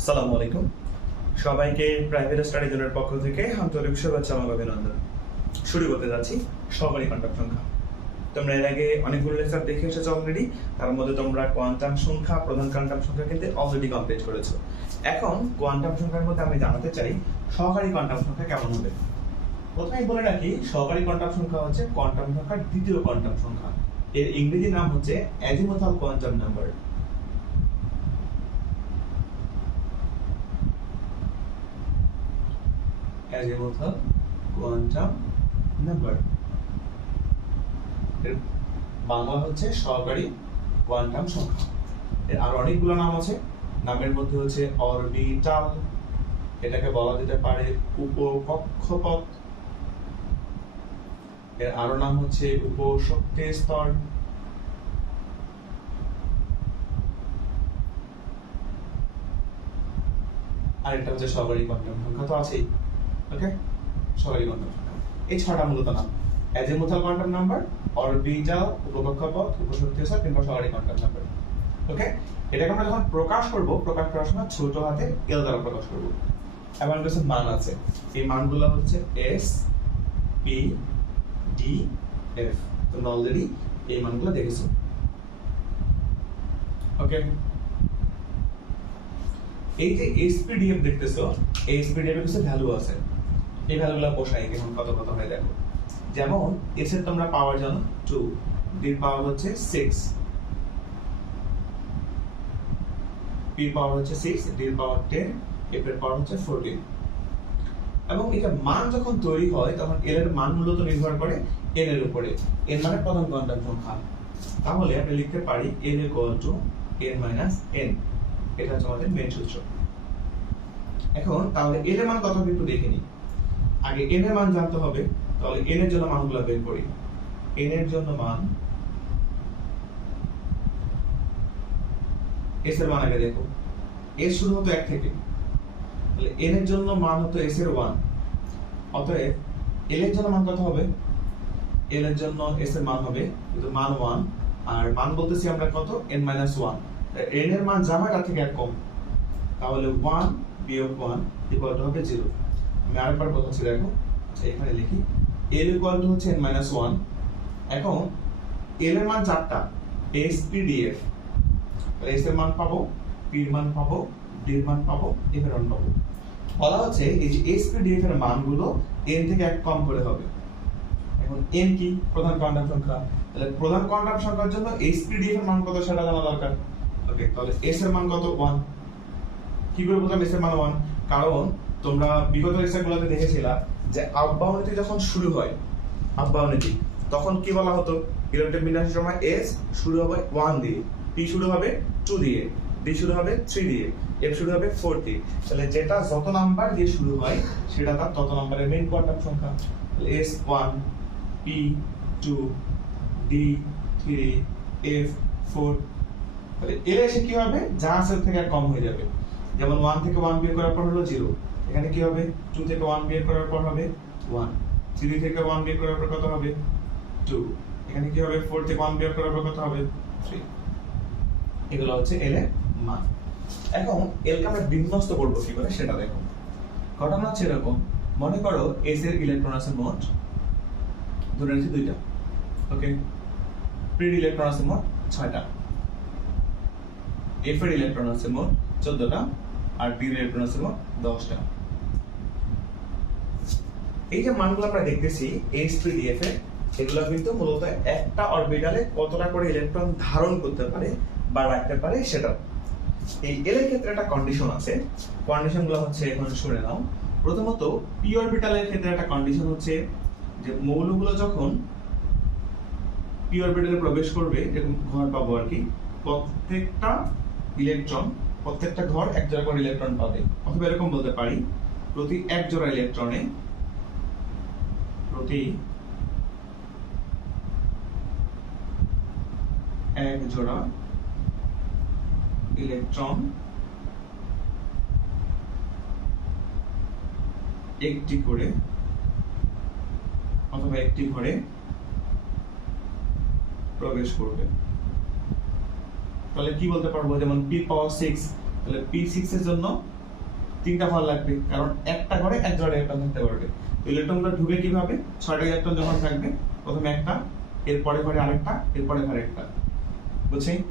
আসসালামু আলাইকুম। সবাইকে প্রাইভেট স্টাডি জোনের পক্ষ থেকে আন্তরিক শুভেচ্ছা এবং অভিনন্দন। শুরু করতে যাচ্ছি সহকারী কন্টাক্ট সংখ্যা। তোমরা এর আগে অনেকগুলো লেকচার দেখে এসেছ অলরেডি তার মধ্যে তোমরা কোয়ান্টাম সংখ্যা, প্রধান কোয়ান্টাম সংখ্যা কিন্তু অলরেডি কমপ্লিট করেছ। এখন কোয়ান্টাম সংখ্যার মধ্যে আমি জানাতে চাই, সহকারী কোয়ান্টাম সংখ্যা কেমন হবে? প্রথমেই বলে রাখি, সহকারী কোয়ান্টাম সংখ্যা হচ্ছে কোয়ান্টাম সংখ্যার দ্বিতীয় কোয়ান্টাম সংখ্যা। এর ইংরেজি নাম হচ্ছে azimuthal quantum number azimuthal quantum number. এর বাংলা হচ্ছে সহকারী কোয়ান্টাম সংখ্যা। এর আর অনেকগুলো নাম আছে। নামের মধ্যে হচ্ছে অরবিটাল। এটাকে বলা যেতে পারে উপকক্ষপথ। এর আরও নাম হচ্ছে উপশক্তি স্তর। আর এটা হচ্ছে সহকারী কোয়ান্টাম সংখ্যা তো আছেই। ওকে কোয়ান্টাম সংখ্যা এই ছটা মূলত নাম। অ্যাজিমুথাল কোয়ান্টাম নাম্বার অরবিটাল উপকক্ষপথ উপশক্তি স্তর কিংবা সহকারী কোয়ান্টাম নাম্বার ওকে এটাকে আমরা যখন প্রকাশ করব, প্রকাশ করার সময় ছোট হাতে এল দ্বারা প্রকাশ করব। এমন কিছু মান আছে। এই মানগুলো হচ্ছে এস পি ডি এফ তোমরা অলরেডি এই মানগুলো দেখেছ। ওকে এই যে এসপিডিএফ দেখতেছো, এই এসপিডিএফ এর কিছু ভ্যালু আছে। এই ভ্যালুগুলো বসাই এখন কত কত হয়, দেখো। যেমন এস এর তোমরা পাওয়ার জানো টু ডির পাওয়ার হচ্ছে সিক্স পি পাওয়ার হচ্ছে সিক্স ডির পাওয়ার টেন এফ এর পাওয়ার হচ্ছে ফোরটিন এবং এটা মান যখন তৈরি হয়, তখন এর এর মান মূলত নির্ভর করে এন এর উপরে। এন মানে প্রথম কোয়ান্টাম সংখ্যা। তাহলে আমরা লিখতে পারি N equal to N minus N এটা হচ্ছে আমাদের মেন সূত্র। এখন তাহলে এর মান কত একটু দেখে নিই। আগে এন এর মান জানতে হবে, তাহলে এন এর জন্য মানগুলো বের করি। এন এর জন্য মান এস এর মান আগে দেখো। এস শুরু হতো এক থেকে। তাহলে এন এর জন্য মান হতো এস এর ওয়ান অতএব এল এর জন্য মান কত হবে? এল এর জন্য এস এর মান হবে কিন্তু মান ওয়ান আর মান বলতেছি আমরা কত? মাইনাস ওয়ান এন এর মান তার থেকে এক কম। তাহলে ওয়ান বিয়োগ ওয়ান ইকুয়াল টু হবে জিরো আমি আরেকবার বোঝাচ্ছি দেখো, এখানে লিখি এল ইকুয়াল টু হচ্ছে এন মাইনাস ওয়ান এখন এল এর মান চারটা S P D F S এর মান পাবো পি এর মান পাবো ডি এর মান পাবো এফ এর মান পাবো। বলা হচ্ছে, এই যে এস পি ডি এফ এর মানগুলো এন থেকে এক কম করে হবে। এখন এন কি? প্রধান কোয়ান্টাম সংখ্যা। তাহলে প্রধান কোয়ান্টাম সংখ্যার জন্য এস পি ডি এফ এর মান কত সেটা জানা দরকার। ওকে তাহলে এস এর মান কত? ওয়ান কি করে বুঝলাম এস এর মান ওয়ান কারণ তোমরা বিগত লেকচার গুলোতে দেখেছিলা যে আব্বাউনিটি যখন শুরু হয় আব্বাউনিটি তখন কি বলা হতো? ইলেকট্রন বিন্যাসের সময় এস শুরু হবে ওয়ান দিয়ে পি শুরু হবে টু দিয়ে ডি শুরু হবে থ্রি দিয়ে এফ শুরু হবে ফোর দিয়ে। তাহলে যেটা যত নাম্বার দিয়ে শুরু হয়, সেটা তার তত নাম্বারের মেইন কোয়ান্টাম সংখ্যা। S one P two D three F four তাহলে এর এসে কি হবে? যা আছে থেকে কম হয়ে যাবে। যেমন ওয়ান থেকে ওয়ান বিয়োগ করার পর হলো জিরো এখানে কি হবে? টু থেকে ওয়ান বিয়োগ করার পর হবে ওয়ান থ্রি থেকে ওয়ান বিয়োগ করার পর কত হবে? টু এখানে কি হবে? ফোর থেকে ওয়ান বিয়োগ করার পর কত হবে? থ্রি এগুলো হচ্ছে এল এর মান। এখন এলকে আমরা বিন্যস্ত করব কি করে সেটা দেখো। ঘটনা হচ্ছে এরকম। মনে করো এস এর ইলেকট্রন আছে মোট। ধরে নিচ্ছি দুইটা। ওকে প্রি ইলেকট্রন আছে মোট ছয়টা। এফ এর ইলেকট্রন আছে মোট চোদ্দটা। আর ডি এর ইলেকট্রন আছে মোট দশটা। এই যে মানগুলো আমরা দেখতেছি এইচ থ্রি ডিএফ এর, এগুলো কিন্তু মূলত একটা অরবিটালে কতটা করে ইলেকট্রন ধারণ করতে পারে বা রাখতে পারে সেটা এই এল এর ক্ষেত্রে একটা কন্ডিশন আছে। কন্ডিশনগুলো হচ্ছে এখন শুনে নাও। প্রথমত পি অরবিটালের ক্ষেত্রে একটা কন্ডিশন হচ্ছে যে মৌলগুলো যখন পি অরবিটালে প্রবেশ করবে, এরকম ঘর পাবো আর কি, প্রত্যেকটা ইলেকট্রন প্রত্যেকটা ঘর এক জোড়া করে ইলেকট্রন পাবে। অথবা এরকম বলতে পারি, প্রতি এক জোড়া ইলেকট্রনে প্রতি এক জোড়া ইলেকট্রন একটি করে অথবা একটি ঘরে প্রবেশ করবে। তাহলে কি বলতে পারব? যেমন পি পাওয়ার সিক্স তাহলে পি সিক্স এর জন্য তিনটা ভর লাগবে, কারণ একটা ঘরে এক জোড়া ইলেকট্রন থাকতে পারবে। ইলেকট্রনগুলো ঢুকে কীভাবে? ছয়টা ইলেকট্রন যখন থাকবে, প্রথমে একটা, এরপরে ঘরে আরেকটা, এরপরে ঘরে একটা। বুঝছি?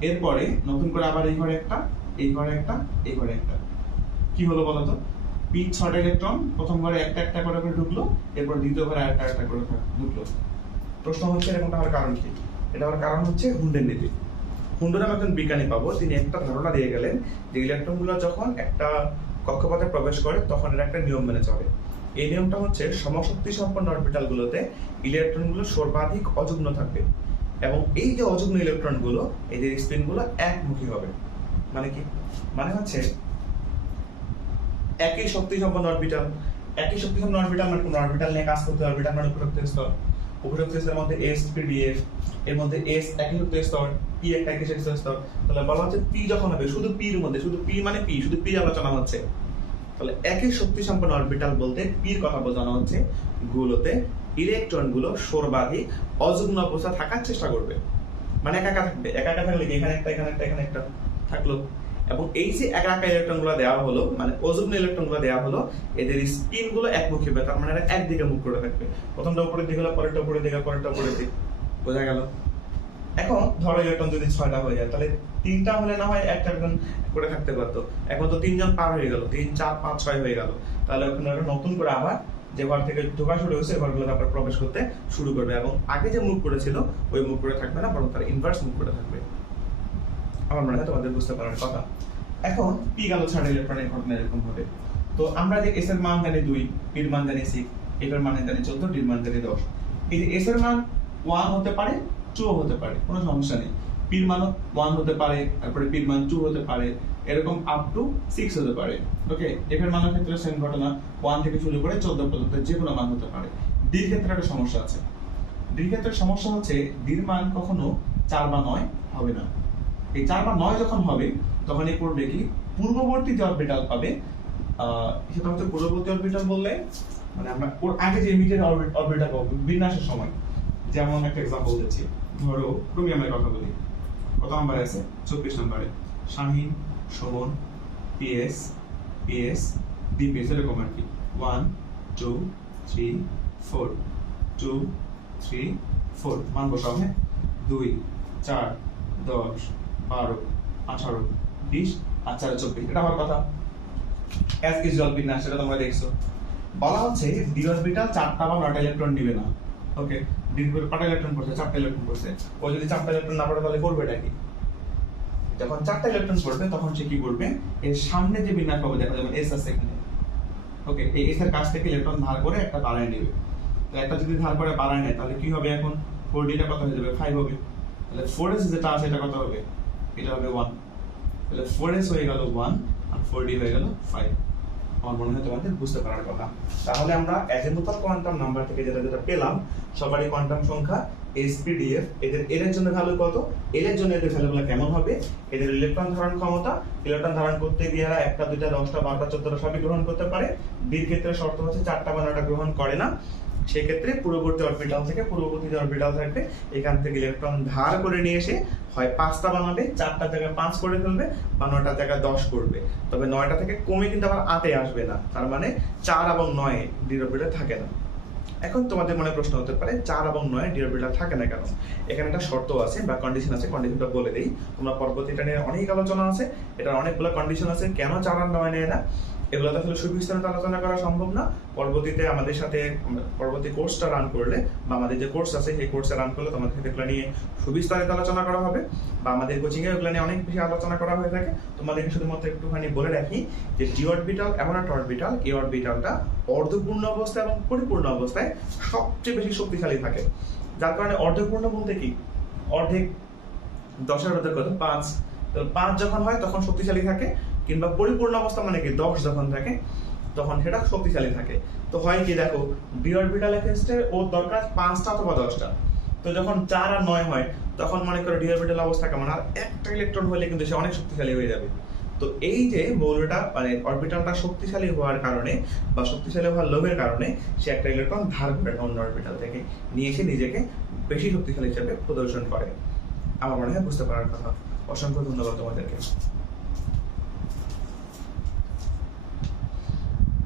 এরপরে নতুন করে আবার এই ঘরে একটা, এই ঘরে একটা, এই ঘরে একটা। কি হলো বলতো? পি ছটা ইলেকট্রন প্রথম ঘরে একটা একটা করে করে ঢুকলো, এরপর দ্বিতীয় ঘরে একটা একটা করে ঢুকলো। প্রশ্ন হচ্ছে এরকমটা হওয়ার কারণ কি? এটা হওয়ার কারণ হচ্ছে হুন্ডের নীতি। হুন্ডের নামে একজন বিজ্ঞানী পাবো, তিনি একটা ধারণা দিয়ে গেলেন যে ইলেকট্রনগুলো যখন একটা কক্ষপথে প্রবেশ করে, তখন এর একটা নিয়ম মেনে চলে। এই নিয়মটা হচ্ছে সমশক্তি সম্পন্ন অরবিটালগুলোতে ইলেকট্রনগুলো সর্বাধিক অযুগ্ন থাকবে। এবং এই যে অযুগ্ন ইলেকট্রনগুলো এদের স্পিনগুলো একমুখী হবে। মানে কি? মানে হচ্ছে একই শক্তি সম্পন্ন অরবিটাল একই শক্তি সম্পন্ন অরবিটাল মানে কোন অরবিটাল নিয়ে কাজ করতে অরবিটাল মানে উপরোক্ত স্তর। উপরোক্ত স্তরের মধ্যে এস পি ডি এফ এর মধ্যে এস একই শক্তি স্তর পি একটা একই শক্তি স্তর। তাহলে বলা হচ্ছে পি যখন হবে, শুধু পির মধ্যে, শুধু পি মানে পি শুধু পি আলোচনা হচ্ছে। তাহলে একই শক্তি সম্পন্ন অরবিটাল বলতে পির কথা বোঝানো হচ্ছে। গুলোতে ইলেকট্রনগুলো সর্বাধিক অযুগ্ন অবস্থা থাকার চেষ্টা করবে। মানে একা একা থাকবে। একা একা থাকলে এখানে একটা এখানে একটা এখানে একটা থাকল? এবং এই যে একা একা ইলেকট্রনগুলো দেওয়া হলো মানে অযুগ্ন ইলেকট্রনগুলো দেওয়া হলো, এদের স্পিনগুলো একমুখী হবে, তার মানে এরা একদিকে মুখ করে থাকবে। প্রথমটা উপরের দিকে হলো, পরেরটা উপরের দিকে, পরেরটা উপরের দিকে। বোঝা গেল? এখন ধরো ইলেকট্রন যদি ছয়টা হয়ে যায়, তাহলে তিনটা হলে না হয় একটা একজন করে থাকতে পারতো। এখন তো তিনজন পার হয়ে গেল। তিন, চার, পাঁচ, ছয় হয়ে গেল। তাহলে ওখানে নতুন করে আবার যে ঘর থেকে ঢোকা শুরু হয়েছে ঘরগুলো আবার প্রবেশ করতে শুরু করবে। এবং আগে যে মুভ করেছিল, ওই মুভ করে থাকবে না, বরং তার ইনভার্স মুভ করে থাকবে। আমার মনে হয় তোমাদের বুঝতে পারার কথা। এখন পি গেল ছাড়া ইলেকট্রনের ঘটনা এরকম হবে তো আমরা যে এস এর মান জানি দুই পির মান জানি সিক্স এফ এর মান জানি চোদ্দ ডির মান জানি দশ। এই যে এস এর মান ওয়ান হতে পারে টু হতে পারে, কোনো সমস্যা নেই। পির মান ওয়ান হতে পারে, তারপরে পির মান টু হতে পারে, এরকম আপ টু সিক্স হতে পারে। ওকে এফ এর মানের ক্ষেত্রে সেম ঘটনা ওয়ান থেকে শুরু করে চোদ্দ পর্যন্ত যে কোনো মান হতে পারে। ডির ক্ষেত্রে একটা সমস্যা আছে। ডির ক্ষেত্রে সমস্যা হচ্ছে ডির মান কখনো চার বা নয় হবে না। এই চার বা নয় যখন হবে তখন এই করবে কি? পূর্ববর্তী যে অরবিটাল পাবে সেটা হচ্ছে পূর্ববর্তী অরবিটাল বললে মানে আমরা ওর আগে যে ইমিডিয়েট অরবিটাল পাবো, বিন্যাসের সময়। যেমন একটা এক্সাম্পল দিচ্ছি। ধরো ক্রোমিয়ামের কথা বলি। কত নাম্বারে আছে চব্বিশ নম্বরে। Shahin, Shovon, PS PS, DPS এরকম আর কি। One, two, three, four. Two, three, four. মান বসাও হ্যাঁ? দুই, চার, দশ, বারো, আঠারো, বিশ, আর চার চব্বিশ। এটা আমার কথা। অ্যাজ ইউজুয়াল বিন্যাস, সেটা তোমরা দেখছ। বলা হচ্ছে ডি অরবিটাল চারটা বা নয়টা ইলেকট্রন নিবে না। ওকে ডি কটা ইলেকট্রন পড়ছে, চারটা ইলেকট্রন পড়ছে। ও যদি চারটা ইলেকট্রন না পড়ে, তাহলে করবে এটা কি? যখন চারটা ইলেকট্রন পড়বে, তখন সে কি করবে? এর সামনে যে বিন্যাস পাবে, দেখো যেমন এস আছে এখানে। ওকে, এই এস এর কাছ থেকে ইলেকট্রন ধার করে একটা বাড়ায় নেবে। একটা যদি ধার করে, বাড়ায় নেয়, তাহলে কি হবে এখন? ফোর ডিটা কত হয়ে যাবে? ফাইভ হবে। তাহলে ফোর এস যেটা আছে, এটা কত হবে? এটা হবে ওয়ান তাহলে ফোর এস হয়ে গেল ওয়ান আর ফোর ডি হয়ে গেল ফাইভ আমার মনে হয় তোমাদের বুঝতে পারার কথা। তাহলে আমরা অ্যাজিমুথাল কোয়ান্টাম নাম্বার থেকে যেটা যেটা পেলাম, সবারই কোয়ান্টাম সংখ্যা এসপিডিএফ এদের এর জন্য ভ্যালু কত? এর জন্য এদের ভ্যালুগুলো কেমন হবে? এদের ইলেকট্রন ধারণ ক্ষমতা ইলেকট্রন ধারণ করতে গিয়ে এরা একটা, দুইটা, দশটা, বারোটা, চোদ্দটা সবই গ্রহণ করতে পারে। বীর ক্ষেত্রে শর্ত হচ্ছে চারটা বা নটা গ্রহণ করে না। সেক্ষেত্রে পূর্ববর্তী অরবিটাল থেকে পূর্ববর্তী অরবিটাল থাকবে, এখান থেকে ইলেকট্রন ধার করে নিয়ে এসে হয় পাঁচটা বানাবে, চারটা জায়গায় পাঁচ করে ফেলবে, বা নয়টা জায়গায় দশ করবে। তবে নয়টা থেকে কমে কিন্তু আবার আটে আসবে না, তার মানে চার এবং নয় ডির থাকে না। এখন তোমাদের মনে প্রশ্ন হতে পারে, চার এবং নয় ডির থাকে না কেন? এখানে একটা শর্ত আছে বা কন্ডিশন আছে কন্ডিশনটা বলে দিই। তোমরা পরবর্তীটা নিয়ে অনেক আলোচনা আছে, এটার অনেকগুলো কন্ডিশন আছে, কেন চার আর নয় নেয় না? এগুলো তো আসলে সুবিস্তারিত আলোচনা করা সম্ভব না। পরবর্তীতে আমাদের সাথে পরবর্তী কোর্সটা রান করলে, বা আমাদের যে কোর্স আছে, সেই কোর্সে রান করলে তোমাদের সাথে এগুলো নিয়ে সুবিস্তারিত আলোচনা করা হবে। বা আমাদের কোচিং এ এগুলো নিয়ে অনেক বেশি আলোচনা করা হয়ে থাকে। তোমাদেরকে শুধুমাত্র একটুখানি বলে রাখি যে ডি অরবিটাল এমন একটা অরবিটাল এই অরবিটালটা অর্ধপূর্ণ অবস্থায় এবং পরিপূর্ণ অবস্থায় সবচেয়ে বেশি শক্তিশালী থাকে। যার কারণে অর্ধপূর্ণ বলতে কি? অর্ধেক দশের অর্ধেক কত? পাঁচ। পাঁচ যখন হয়, তখন শক্তিশালী থাকে। কিংবা পরিপূর্ণ অবস্থা মানে কি দশ যখন থাকে, তখন সেটা শক্তিশালী থাকে। তো হয় কি, দেখো ডি অরবিটাল ক্ষেত্রে ওর দরকার পাঁচটা অথবা দশটা। তো যখন চার আর নয় হয়, তখন মনে করো ডি অরবিটাল অবস্থা কেমন? আর একটা ইলেকট্রন হলে কিন্তু সে অনেক শক্তিশালী হয়ে যাবে। তো এই যে মৌলটা মানে অরবিটালটা শক্তিশালী হওয়ার কারণে বা শক্তিশালী হওয়ার লোভের কারণে সে একটা ইলেকট্রন ধার করে অন্য অরবিটাল থেকে নিয়ে এসে নিজেকে বেশি শক্তিশালী হিসেবে প্রদর্শন করে। আমার মনে হয় বুঝতে পারার কথা। অসংখ্য ধন্যবাদ তোমাদেরকে।